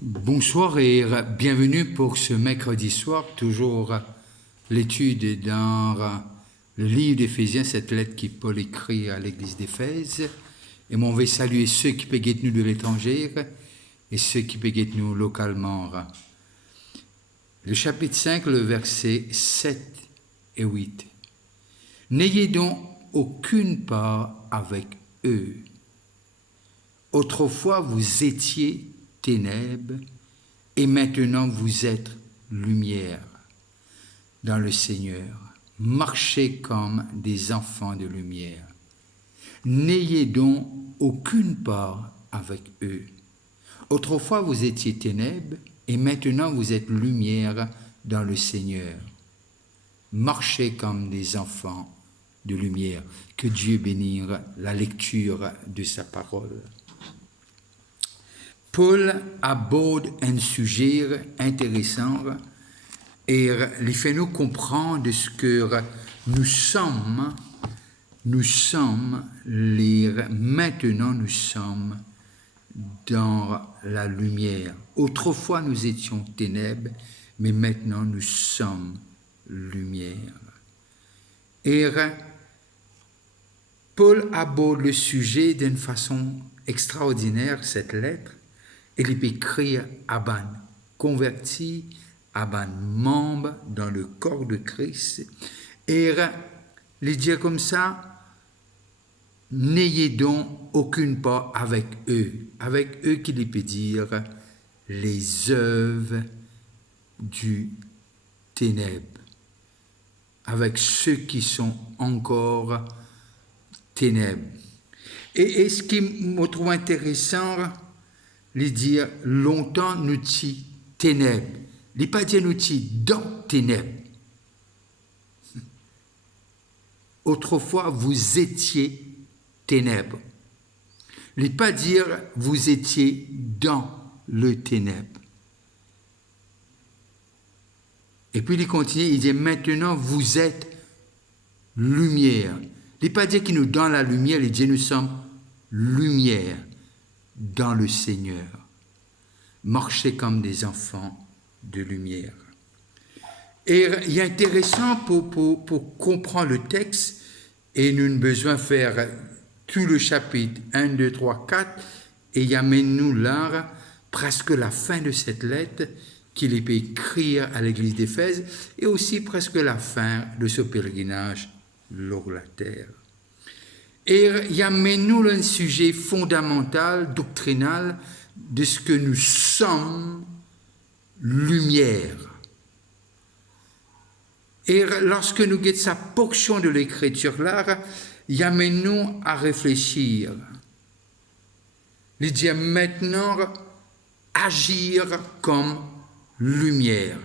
Bonsoir et bienvenue pour ce mercredi soir, toujours l'étude dans le livre d'Éphésiens, cette lettre qui Paul écrit à l'église d'Éphèse. Et on va saluer ceux qui peuvent nous de l'étranger et ceux qui peuvent nous localement. Le chapitre 5, le verset 7 et 8. N'ayez donc aucune part avec eux. Autrefois vous étiez ténèbres, et maintenant vous êtes lumière dans le Seigneur. Marchez comme des enfants de lumière. N'ayez donc aucune part avec eux. Autrefois vous étiez ténèbres, et maintenant vous êtes lumière dans le Seigneur. Marchez comme des enfants de lumière. Que Dieu bénisse la lecture de sa parole. Paul aborde un sujet intéressant et il fait nous comprendre ce que nous sommes maintenant nous sommes dans la lumière. Autrefois nous étions ténèbres, mais maintenant nous sommes lumière. Et Paul aborde le sujet d'une façon extraordinaire, cette lettre. Il est écrit à ban converti, à ban membre dans le corps de Christ. Et il dit comme ça, n'ayez donc aucune part avec eux. Avec eux qu'il peut dire les œuvres du ténèbre. Avec ceux qui sont encore ténèbres. Et ce qui me trouve intéressant, il dit longtemps nous étions ténèbres. Il ne dit pas dire nous étions dans ténèbres. Autrefois vous étiez ténèbres. Il ne dit pas dire vous étiez dans le ténèbre. Et puis il continue, il dit maintenant vous êtes lumière. Il ne dit pas dire que nous dans la lumière, il dit nous sommes lumière dans le Seigneur. Marchez comme des enfants de lumière. Et il est intéressant pour comprendre le texte, et nous avons besoin de faire tout le chapitre 1, 2, 3, 4, et il amène nous là, presque la fin de cette lettre, qu'il peut écrire à l'église d'Éphèse, et aussi presque la fin de ce pèlerinage sur la terre. Et il amène nous un sujet fondamental, doctrinal, de ce que nous sommes lumière. Et lorsque nous guettons sa portion de l'écriture là, il amène nous à réfléchir. Il dit maintenant agir comme lumière.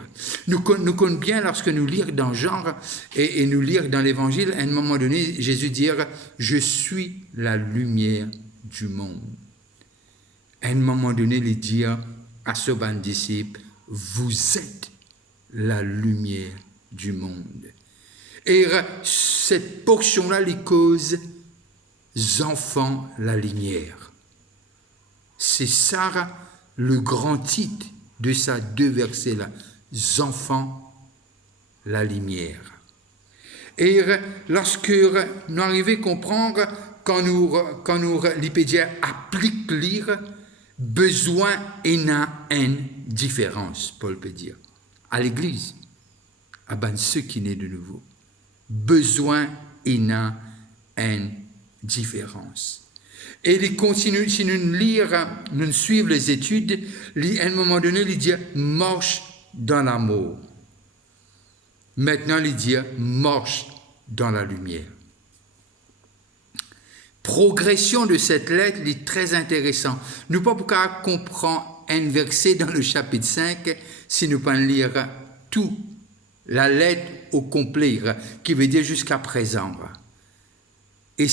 Nous connaissons bien lorsque nous lisons dans genre et nous lisons dans l'évangile, à un moment donné, Jésus dit « Je suis la lumière du monde ». À un moment donné, il dit à ce banc de disciples « Vous êtes la lumière du monde ». Et cette portion-là, les causes enfants la lumière. C'est ça le grand titre de ces deux versets-là, enfants, la lumière. Et lorsque nous arrivons à comprendre, quand nous l'Ipédia applique lire, besoin et n'a une différence, Paul peut dire, à l'Église, à ben ceux qui naissent de nouveau. Besoin et n'a une différence. Et il continue, si nous lire, nous suivons les études, à un moment donné, il dit marche dans l'amour. Maintenant, il dit marche dans la lumière. Progression de cette lettre est très intéressante. Nous ne pouvons pas comprendre un verset dans le chapitre 5 si nous ne pouvons lire tout, la lettre au complet, qui veut dire jusqu'à présent. Et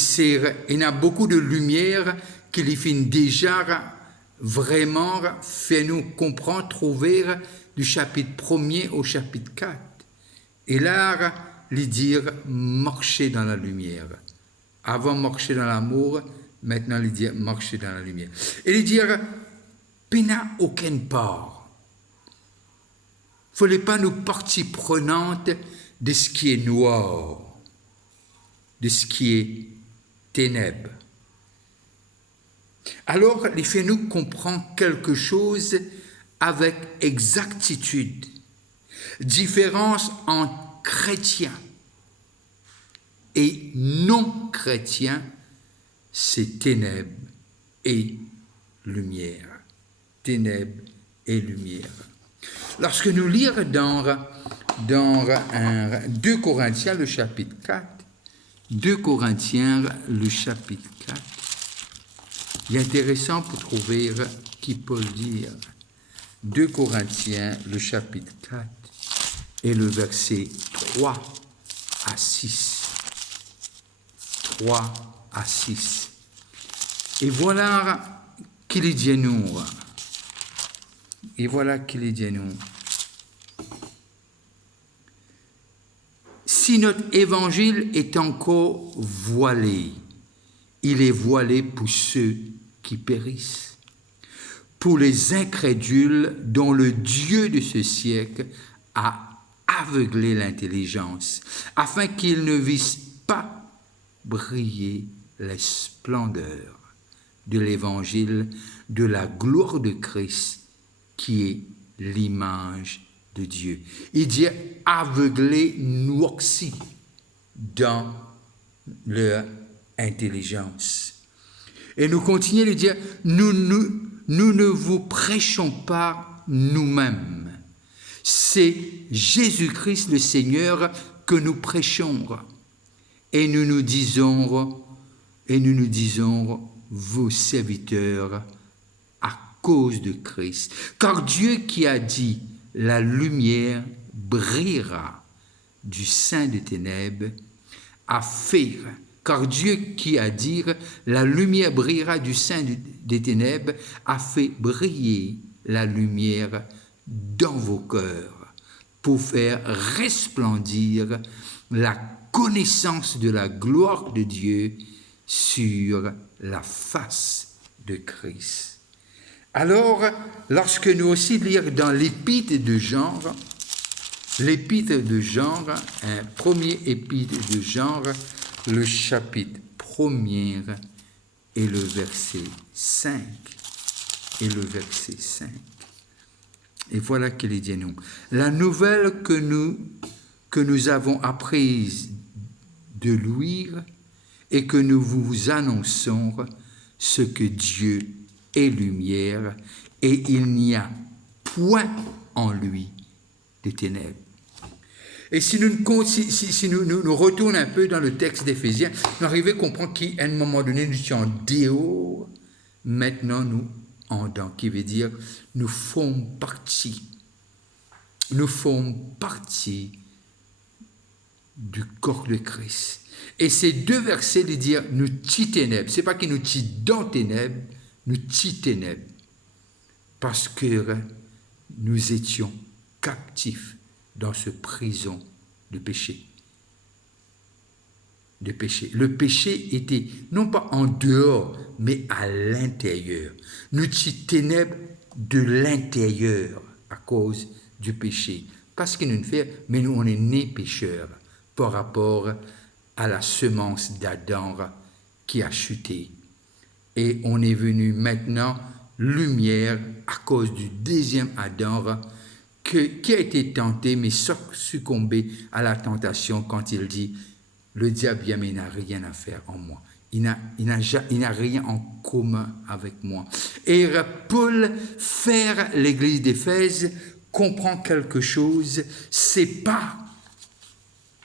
il y a beaucoup de lumière qui les fait déjà vraiment fait nous comprendre, trouver du chapitre 1er au chapitre 4. Et là, il dit marcher dans la lumière. Avant marcher dans l'amour, maintenant il dit marcher dans la lumière. Et il dit puis n'a aucune part. Il ne fallait pas nous partie prenante de ce qui est noir, de ce qui est ténèbres. Alors, il fait nous comprendre quelque chose avec exactitude. Différence entre chrétiens et non-chrétiens, c'est ténèbres et lumière. Ténèbres et lumière. Lorsque nous lisons dans 2 Corinthiens, le chapitre 4, 2 Corinthiens, le chapitre 4, il est intéressant pour trouver qui peut le dire. 2 Corinthiens, le chapitre 4, et le verset 3 à 6. 3 à 6. Et voilà qu'il est dit nous. Et voilà qu'il est dit nous. Si notre évangile est encore voilé, il est voilé pour ceux qui périssent, pour les incrédules dont le Dieu de ce siècle a aveuglé l'intelligence, afin qu'ils ne vissent pas briller les splendeurs de l'évangile de la gloire de Christ, qui est l'image de Dieu. Il dit aveugler, noirci dans leur intelligence. Et nous continuons de dire, nous ne vous prêchons pas nous-mêmes. C'est Jésus-Christ le Seigneur que nous prêchons. Et nous nous disons, vos serviteurs, à cause de Christ. Car Dieu qui a dit, la lumière brillera du sein des ténèbres, a fait. Car Dieu qui a dit, la lumière brillera du sein des ténèbres, a fait briller la lumière dans vos cœurs, pour faire resplendir la connaissance de la gloire de Dieu sur la face de Christ. Alors, lorsque nous aussi lisons dans l'épître de Jean, premier épître de Jean, le chapitre 1er et le verset 5. Et le verset 5. Et voilà qu'il est dit nous. La nouvelle que nous avons apprise de lui et que nous vous annonçons, ce que Dieu est lumière et il n'y a point en lui de ténèbres. Et si nous retournons un peu dans le texte d'Éphésiens, nous arrivons à comprendre qu'à un moment donné, nous étions en dehors, maintenant nous en dedans, qui veut dire nous formons partie du corps de Christ. Et ces deux versets de dire nous ti ténèbres, c'est pas que nous ti dans ténèbres, nous ti ténèbres, parce que nous étions captifs dans ce prison de péché. Le péché était non pas en dehors, mais à l'intérieur. Nous ti ténèbres de l'intérieur à cause du péché. Parce que nous ne faisons, mais nous on est nés pécheurs par rapport à la semence d'Adam qui a chuté. Et on est venu maintenant lumière à cause du deuxième Adam qui a été tenté mais succombé à la tentation quand il dit le diable il n'a rien à faire en moi. Il n'a rien en commun avec moi. Et Paul, faire l'église d'Éphèse, comprend quelque chose, c'est pas.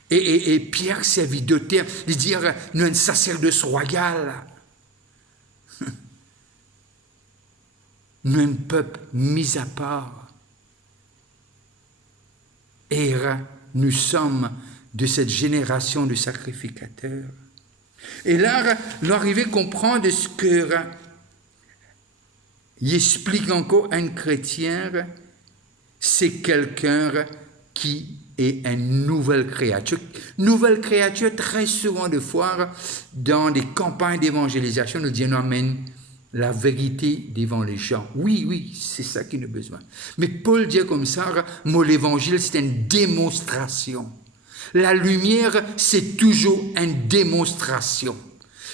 Et Pierre servit de terme, il dit nous un sacerdoce royal. Nous un peuple mis à part. Et nous sommes de cette génération de sacrificateurs. Et là, l'arrivée comprendre ce que il explique encore un chrétien, c'est quelqu'un qui est une nouvelle créature. Nouvelle créature, très souvent de fois, dans des campagnes d'évangélisation, nous disons, amen, la vérité devant les gens. Oui, c'est ça qu'il a besoin. Mais Paul dit comme ça, l'évangile, c'est une démonstration. La lumière, c'est toujours une démonstration.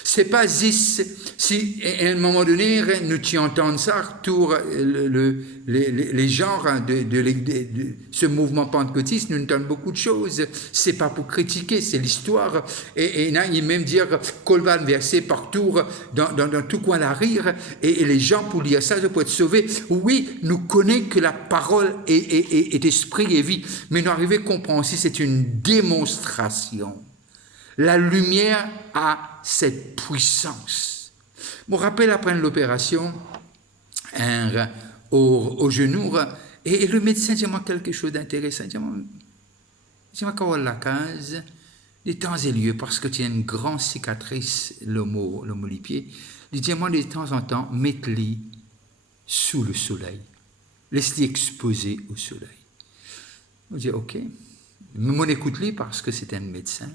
C'est pas juste, si à un moment donné, nous tu entends ça, autour les genres de ce mouvement pentecôtiste, nous entendons beaucoup de choses. C'est pas pour critiquer, c'est l'histoire. Et là, il même dire, colban versé partout, dans tout coin à rire, et les gens, pour lire ça, pour être sauvés. Oui, nous connaissons que la parole est esprit et vie, mais nous arrivons à comprendre aussi, c'est une démonstration. La lumière a cette puissance. Je me rappelle après l'opération au genou, et le médecin dit moi quelque chose d'intéressant. Il dit moi quand on la case, des temps et lieux, parce que tu as une grande cicatrice, le mot pied. Il dit moi de temps en temps, mets-les sous le soleil. Laisse-les exposer au soleil. Je dis ok. Mais on écoute-les parce que c'est un médecin.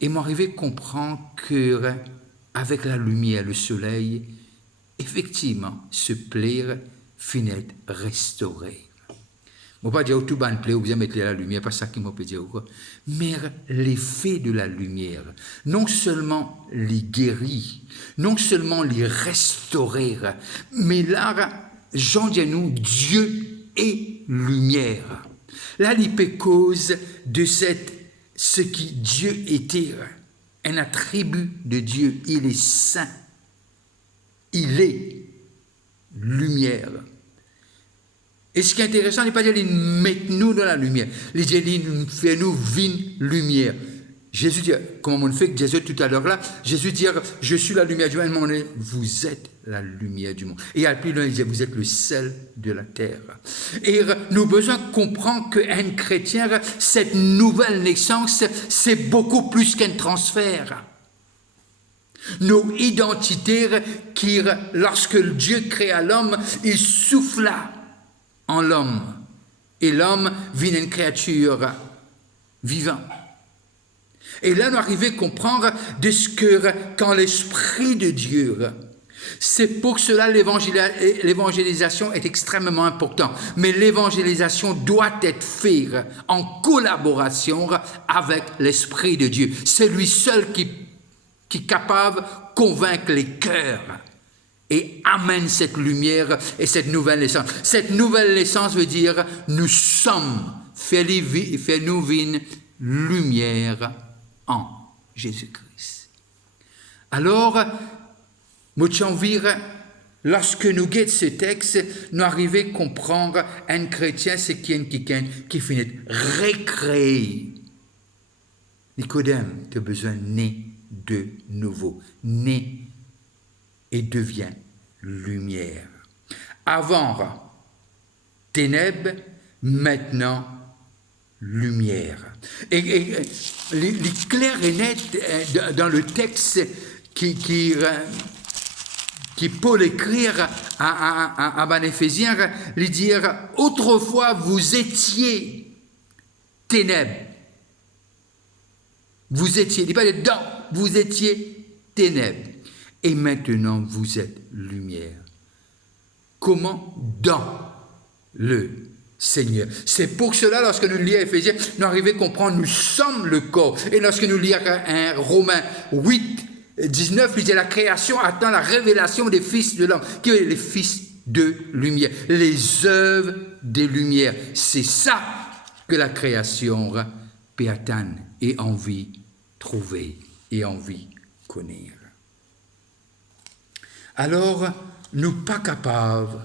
Et m'arriver à comprendre qu'avec la lumière, le soleil, effectivement, ce plaire finit restauré. Je ne vais pas dire tout le monde plaît ou bien mettre la lumière, pas ça qui m'a peut dire quoi. Mais l'effet de la lumière, non seulement les guérit, non seulement les restaurer, mais là, Jean dit à nous, Dieu est lumière. Là, l'hypothèse cause de ce qui Dieu était, un attribut de Dieu. Il est saint. Il est lumière. Et ce qui est intéressant, il n'est pas dire qu'il met nous dans la lumière. Il dit qu'il fait nous vivre lumière. Jésus dit, comme on fait Jésus tout à l'heure là, Jésus dit, je suis la lumière du monde. Vous êtes la lumière du monde. Et puis il dit, vous êtes le sel de la terre. Et nous avons besoin de comprendre qu'un chrétien, cette nouvelle naissance, c'est beaucoup plus qu'un transfert. Nos identités, qui, lorsque Dieu créa l'homme, il souffla en l'homme. Et l'homme vit une créature vivante. Et là, nous arrivons à comprendre de ce que, quand l'Esprit de Dieu, c'est pour cela l'évangélisation est extrêmement importante. Mais l'évangélisation doit être faite en collaboration avec l'Esprit de Dieu. C'est lui seul qui est capable de convaincre les cœurs et amène cette lumière et cette nouvelle naissance. Cette nouvelle naissance veut dire nous sommes, fais-nous vivre lumière en Jésus-Christ. Alors, lorsque nous guettons ce texte, nous arrivons à comprendre un chrétien, c'est quelqu'un qui finit de recréer. Nicodème, tu as besoin de naître de nouveau. Naît et devient lumière. Avant, ténèbres, maintenant, lumière. Et clair et net dans le texte qui Paul écrire à Éphésiens, lui dire autrefois vous étiez ténèbres. Vous étiez, il dit pas dedans, vous étiez ténèbres. Et maintenant vous êtes lumière. Comment? Dans le Seigneur. C'est pour cela, lorsque nous lisons Éphésiens, nous arrivons à comprendre, nous sommes le corps. Et lorsque nous lisons Romains 8, 19, il dit la création attend la révélation des fils de l'homme, qui est les fils de lumière, les œuvres des lumières. C'est ça que la création peut attendre et envie trouver et envie connaître. Alors, nous pas capables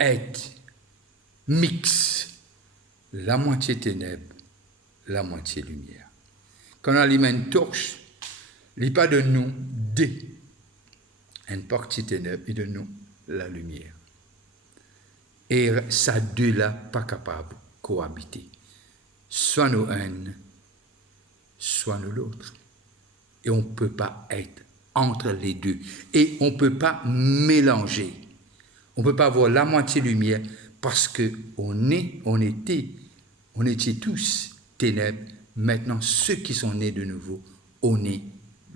d'être mix, la moitié ténèbres, la moitié lumière. Quand on allume une torche, il n'y a pas de nous une partie ténèbres et de nous la lumière. Et ça deux-là pas capable de cohabiter. Soit nous un, soit nous l'autre. Et on ne peut pas être entre les deux. Et on ne peut pas mélanger. On ne peut pas avoir la moitié lumière parce qu'on était tous ténèbres. Maintenant, ceux qui sont nés de nouveau, on est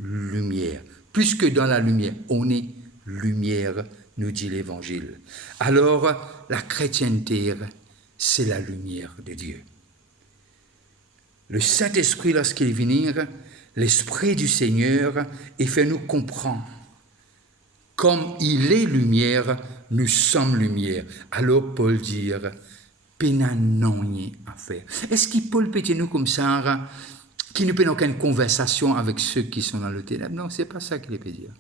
lumière. plus que dans la lumière. On est lumière, nous dit l'Évangile. Alors, la chrétienté, c'est la lumière de Dieu. Le Saint-Esprit, lorsqu'il vient, l'Esprit du Seigneur, il fait nous comprendre. Comme il est lumière, nous sommes lumière. Alors Paul dit, pena non à faire. Est-ce qu'il Paul peut dire nous comme ça, qui ne peut aucune conversation avec ceux qui sont dans le ténèbre? Non, c'est pas ça qu'il peut dire.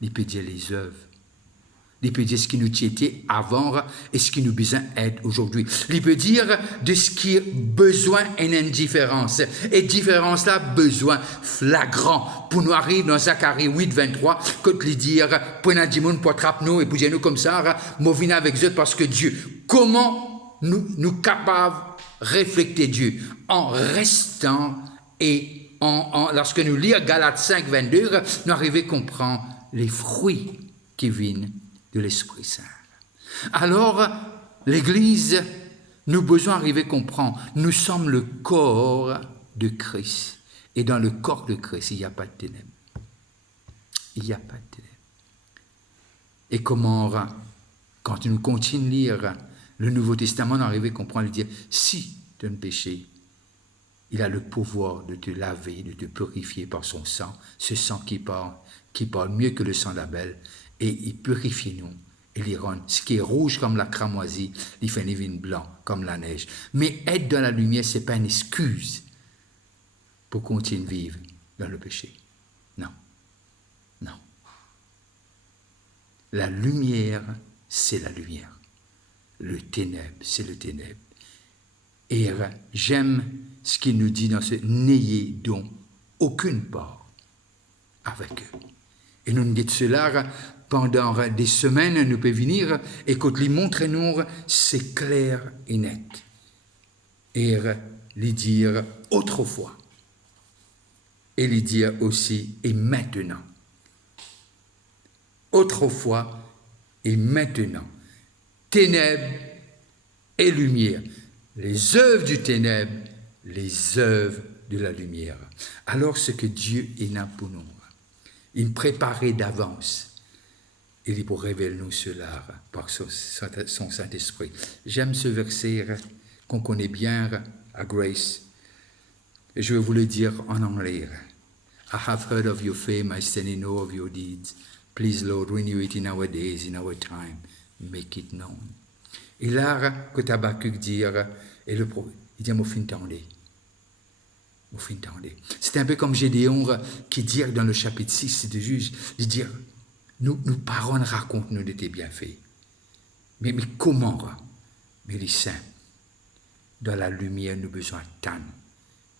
Il peut dire les œuvres. Il peut dire ce qui nous était avant et ce qui nous besoin être aujourd'hui. Il peut dire de ce qui est besoin et une différence. Et différence là, besoin flagrant. Pour nous arriver dans Zacharie 8, 23, quand il dit, prenez du monde pour attraper nous et pour dire nous comme ça, venez avec eux parce que Dieu, comment nous capables de refléter Dieu en restant et lorsque nous lisons Galates 5, 22, nous arrivons à comprendre les fruits qui viennent de l'Esprit Saint. Alors, l'Église, nous besoin d'arriver à comprendre, nous sommes le corps de Christ. Et dans le corps de Christ, il n'y a pas de ténèbres. Il n'y a pas de ténèbres. Et comment, quand nous continuons à lire le Nouveau Testament, on arrive à comprendre et dire, si tu as un péché, il a le pouvoir de te laver, de te purifier par son sang, ce sang qui parle mieux que le sang d'Abel, et il purifie nous, et il rend ce qui est rouge comme la cramoisie, il fait des vins blancs comme la neige. Mais être dans la lumière, ce n'est pas une excuse pour continuer de vivre dans le péché. Non. Non. La lumière, c'est la lumière. Le ténèbre, c'est le ténèbre. Et j'aime ce qu'il nous dit dans ce « n'ayez donc aucune part avec eux ». Et nous nous disons cela pendant des semaines, nous pouvons venir et quand il montre nous, c'est clair et net. Et lui dire autrefois. Et lui dire aussi et maintenant. Autrefois et maintenant. Ténèbres et lumière. Les œuvres du ténèbre, les œuvres de la lumière. Alors ce que Dieu est là pour nous. Il préparait d'avance. Il est pour révéler nous cela par son Saint-Esprit. J'aime ce verset qu'on connaît bien à Grace. Et je vais vous le dire en anglais. I have heard of your fame, I stand in awe of your deeds. Please, Lord, renew it in our days, in our time. Make it known. Et là, que Habakkuk dit, et le prophète, il dit, mon fin tendez. C'est un peu comme Gédéon qui dit dans le chapitre 6 de Juge, il dit, nous parents racontent nous de tes bienfaits. Mais comment? Mais les saints, dans la lumière, nous avons besoin de temps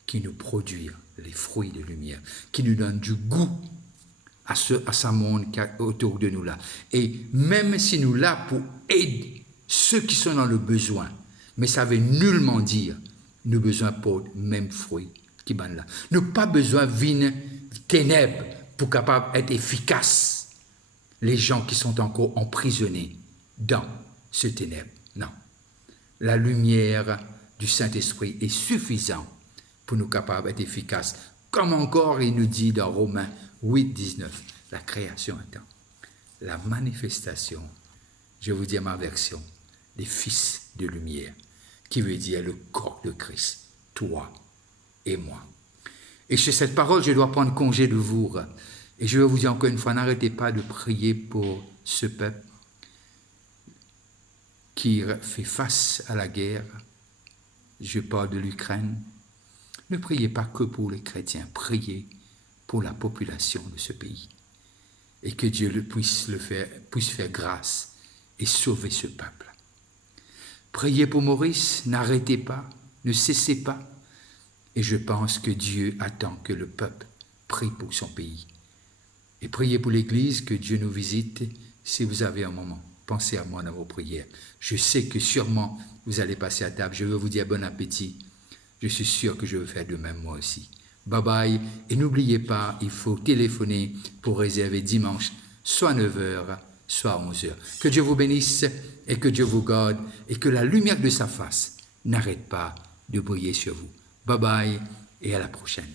qui nous produit les fruits de lumière, qui nous donne du goût à ce monde qui est autour de nous là. Et même si nous là pour aider ceux qui sont dans le besoin, mais ça veut nullement dire nous avons besoin pour le même fruit qui ban là. Nous n'avons pas besoin de ténèbres pour capable d'être efficaces. Les gens qui sont encore emprisonnés dans ce ténèbre. Non. La lumière du Saint-Esprit est suffisante pour nous capables d'être efficaces. Comme encore il nous dit dans Romains 8, 19, la création attend. La manifestation, je vous dis à ma version, des fils de lumière, qui veut dire le corps de Christ, toi et moi. Et sur cette parole, je dois prendre congé de vous. Et je vais vous dire encore une fois, n'arrêtez pas de prier pour ce peuple qui fait face à la guerre. Je parle de l'Ukraine. Ne priez pas que pour les chrétiens, priez pour la population de ce pays. Et que Dieu puisse faire grâce et sauver ce peuple. Priez pour Maurice, n'arrêtez pas, ne cessez pas. Et je pense que Dieu attend que le peuple prie pour son pays. Et priez pour l'Église, que Dieu nous visite. Si vous avez un moment, pensez à moi dans vos prières. Je sais que sûrement vous allez passer à table. Je veux vous dire bon appétit. Je suis sûr que je vais faire de même moi aussi. Bye bye. Et n'oubliez pas, il faut téléphoner pour réserver dimanche, soit 9h, soit 11h. Que Dieu vous bénisse et que Dieu vous garde et que la lumière de sa face n'arrête pas de briller sur vous. Bye bye et à la prochaine.